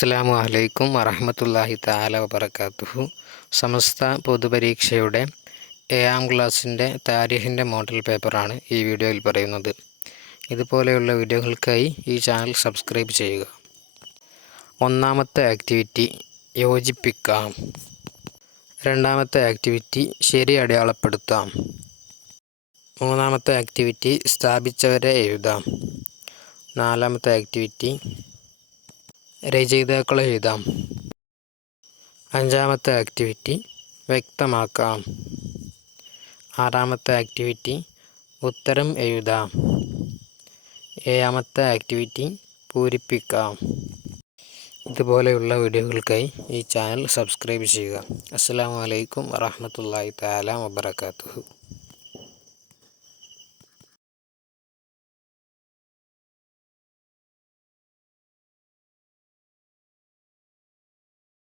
അസ്സലാമു അലൈക്കും വറഹ്മത്തുള്ളാഹി തആല വബറകാതുഹു. സമസ്ത പൊതുപരീക്ഷയുടെ 7ാം ക്ലാസ്സിൻ്റെ താരീഖിൻ്റെ മോഡൽ പേപ്പറാണ് ഈ വീഡിയോയിൽ പറയുന്നത്. ഇതുപോലെയുള്ള വീഡിയോകൾക്കായി ഈ ചാനൽ സബ്സ്ക്രൈബ് ചെയ്യുക. ഒന്നാമത്തെ ആക്ടിവിറ്റി യോജിപ്പിക്കാം. രണ്ടാമത്തെ ആക്ടിവിറ്റി ശരി അടയാളപ്പെടുത്താം. മൂന്നാമത്തെ ആക്ടിവിറ്റി സ്ഥാപിച്ചവരെ എഴുതാം. നാലാമത്തെ ആക്ടിവിറ്റി രചയിതാക്കളെ എഴുതാം. അഞ്ചാമത്തെ ആക്ടിവിറ്റി വ്യക്തമാക്കാം. ആറാമത്തെ ആക്ടിവിറ്റി ഉത്തരം എഴുതാം. ഏഴാമത്തെ ആക്ടിവിറ്റി പൂരിപ്പിക്കാം. ഇതുപോലെയുള്ള വീഡിയോകൾക്കായി ഈ ചാനൽ സബ്സ്ക്രൈബ് ചെയ്യുക. അസ്സലാമു അലൈക്കും വറഹ്മത്തുള്ളാഹി തആല വബറകാതുഹു.